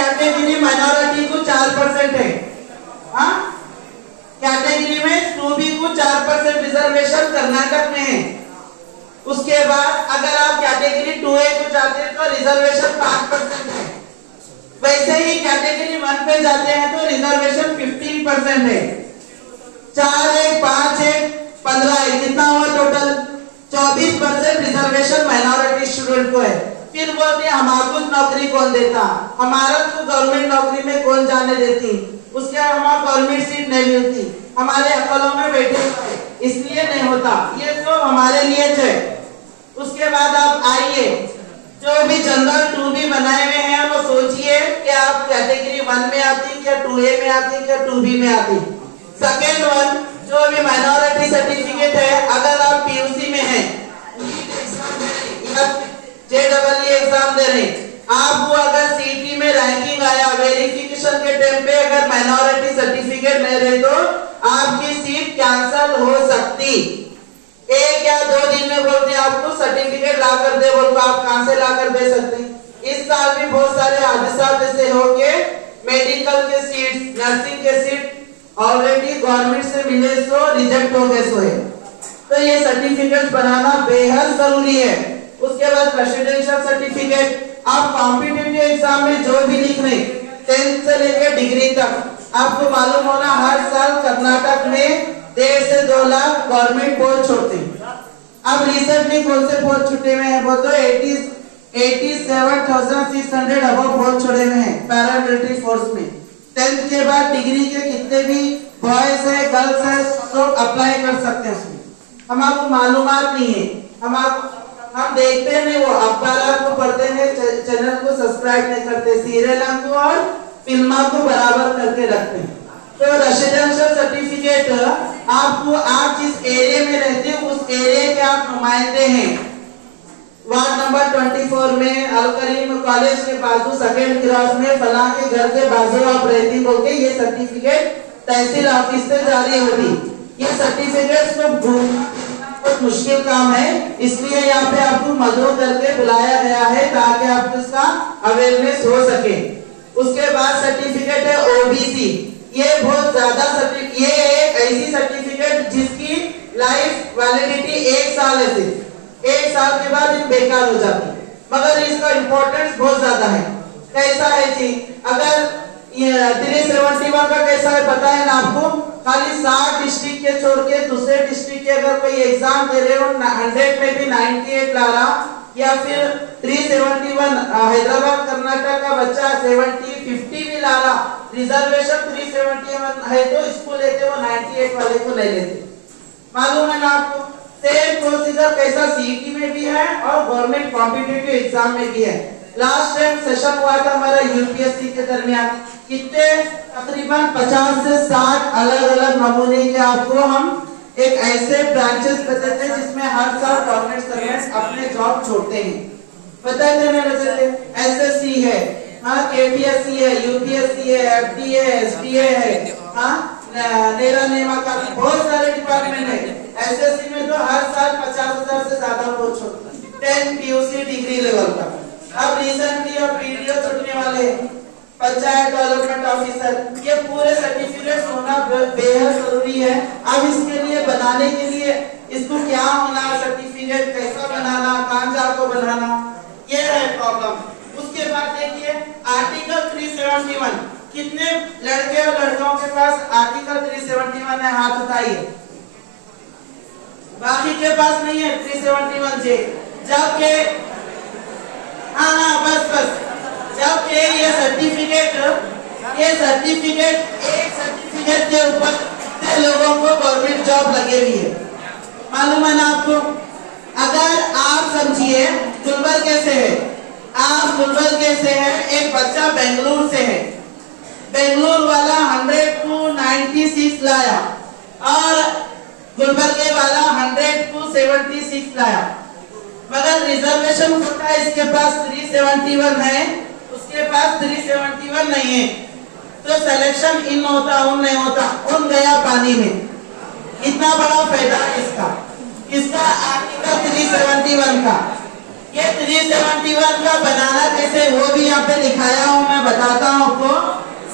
Category minority को 4% है। हाँ, कैटेगरी में 2B को 4% रिजर्वेशन कर्नाटक में है। उसके बाद अगर आप कैटेगरी 2A को जाते हैं तो रिजर्वेशन 5% है। वैसे ही कैटेगरी 1 पे जाते हैं तो रिजर्वेशन 15% है। 4 1 5 1 15 है, कितना हुआ टोटल? 24% रिजर्वेशन माइनॉरिटी स्टूडेंट को है। फिर बोलते हैं हमारे नौकरी कौन देता, हमारा तो गवर्नमेंट नौकरी में कौन जाने देती, उसके हमारा गवर्नमेंट सीट नहीं मिलती, हमारे अकलों में बैठे इसलिए नहीं होता। ये सब हमारे लिए है। उसके बाद आप आइए, जो भी जनरल 2B बनाए हुए हैं वो सोचिए कि आप कैटेगरी 1 में आती, क्या 2A में आती, क्या 2B में आती। सेकेंड वन, जो भी माइनॉरिटी सर्टिफिकेट है, अगर आप PUC में हैं, JEE एग्जाम दे रहे, आपको अगर CET में रैंकिंग आया, वेरिफिकेशन के टाइम पे अगर माइनॉरिटी सर्टिफिकेट नहीं रहे तो आपकी सीट कैंसल हो सकती। 1 या 2 दिन में बोलते हैं आपको सर्टिफिकेट ला कर दे, बोलते आप कहां से ला कर दे सकते। इस साल भी बहुत सारे हादसा ऐसे हो के मेडिकल के सीट, नर्सिंग के सीट ऑलरेडी गवर्नमेंट से मिले सो रिजेक्ट हो गए सो है। तो ये सर्टिफिकेट बनाना बेहद जरूरी है। उसके बाद रेसिडेंशियल सर्टिफिकेट, आप कॉम्पिटिटिव एग्जाम में जो भी लिख रहे 10th से लेकर डिग्री तक, आपको मालूम होना हर साल कर्नाटक में 1.5 से 2 लाख गवर्नमेंट पोस्ट छोड़ते हैं। अब रिसेंटली कौन से पोस्ट छूटे हुए हैं, वो तो 87,600 अब पोस्ट छोड़े हुए हैं पैरामिलिट्री फोर्स में। 10th के बाद डिग्री के कितने भी बॉयज है, गर्ल्स है, सब अप्लाई कर सकते हैं उसमें। हमारे मालूमात नहीं है, हम देखते हैं नहीं, वो अखबार को पढ़ते हैं, चैनल को सब्सक्राइब नहीं करते, सीरियल को और फिल्म को बराबर करके रखते हैं। तो रेसिडेंशियल सर्टिफिकेट आपको, आप जिस एरिया में रहते हैं उस एरिया के आप नुमाइंदे हैं। वार्ड नंबर 24 में अलकरीम कॉलेज के बाजू सेकंड क्रॉस में फला के घर के बाजू आप रहती बोल के ये सर्टिफिकेट तहसील ऑफिस से जारी होती। ये सर्टिफिकेट बहुत मुश्किल काम है, इसलिए यहाँ पे आपको मदद करके बुलाया गया है ताकि आपको इसका अवेयरनेस हो सके। उसके बाद सर्टिफिकेट है OBC, ये बहुत ज्यादा सर्टिफिकेट, ये एक ऐसी सर्टिफिकेट जिसकी लाइफ वैलिडिटी 1 साल है, सिर्फ 1 साल के बाद ये बेकार हो जाती, मगर इसका इम्पोर्टेंस बहुत ज्यादा है। कैसा है जी, अगर 371 का कैसा है पता है ना आपको, खाली 60 डिस्ट्रिक्ट के छोड़ के दूसरे डिस्ट्रिक्ट के अगर कोई एग्जाम दे रहे हो 100 में भी 98 ला रहा, या फिर 371 हैदराबाद कर्नाटक का बच्चा 70 50 भी ला रहा, रिजर्वेशन 371 है तो इसको लेते वो 98 वाले को नहीं लेते। मालूम है ना आपको। सेम प्रोसीजर कैसा CET में भी है और गवर्नमेंट कॉम्पिटिटिव एग्जाम में भी है। लास्ट टाइम सेशन हुआ था हमारा UPSC के दरमियान, कितने तकरीबन 50 से 60 अलग अलग नमूने के आपको हम एक ऐसे ब्रांचेस बताते थे जिसमें हर साल गवर्नमेंट सर्वेंट्स अपने जॉब छोड़ते हैं। बताते नहीं बताते, SSC है, हाँ KPSC है, UPSC है, FDA है, STA है, हाँ नेरा नेमा का बहुत सारे डिपार्टमेंट है। SSC में तो हर साल 50,000 से ज्यादा पोस्ट छोड़ते हैं 10 PUC डिग्री लेवल का। अब रिसेंटली अब PDO छूटने वाले, पंचायत डेवलपमेंट ऑफिसर, ये पूरे सर्टिफिकेट होना बेहद जरूरी है। अब इसके लिए बनाने के लिए इसको क्या होना, सर्टिफिकेट कैसा बनाना, कहां जाकर बनाना, ये है प्रॉब्लम। उसके बाद देखिए आर्टिकल 371, कितने लड़के और लड़कों के पास आर्टिकल 371 है, हाथ उठाइए। बाकी के पास नहीं है 371 जे, जबकि हाँ बस जबकि ये सर्टिफिकेट एक सर्टिफिकेट के ऊपर लोगों को गवर्नमेंट जॉब लगे हुई है। मालूम है ना आपको। अगर आप समझिए गुलबर्गे से है, आप गुलबर्गे से है, एक बच्चा बेंगलुरु से है, बेंगलुरु वाला 100 को 96 लाया और गुलबर्गे वाला 100 को 76 लाया, मगर रिजर्वेशन कोटा इसके पास 371 है, उसके पास 371 नहीं है, तो सिलेक्शन इन होता उन नहीं होता, उन गया पानी में। इतना बड़ा फायदा इसका आर्टिकल 371 का। ये 371 का बनाना कैसे वो भी यहाँ पे दिखाया हूँ, मैं बताता हूँ आपको।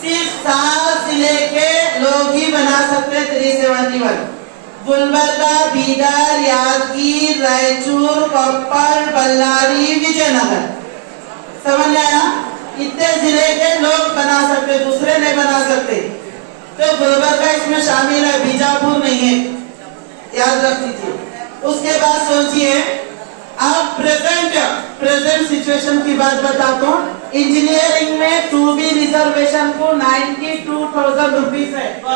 सिर्फ 7 जिले के लोग ही बना सकते हैं 371। गुलबर्गा, बीदर, यादगीर, रायचूर, कोप्पल, बल्लारी, विजयनगर, समझ में आया? इतने जिले के लोग बना सकते, दूसरे नहीं बना सकते। तो गुलबर्गा इसमें शामिल है, बीजापुर नहीं है, याद रख लीजिए। उसके बाद सोचिए, अब प्रेजेंट सिचुएशन की बात बताता हूँ। इंजीनियरिंग में 2B रिजर्वेशन को 92,000 रुपीज है।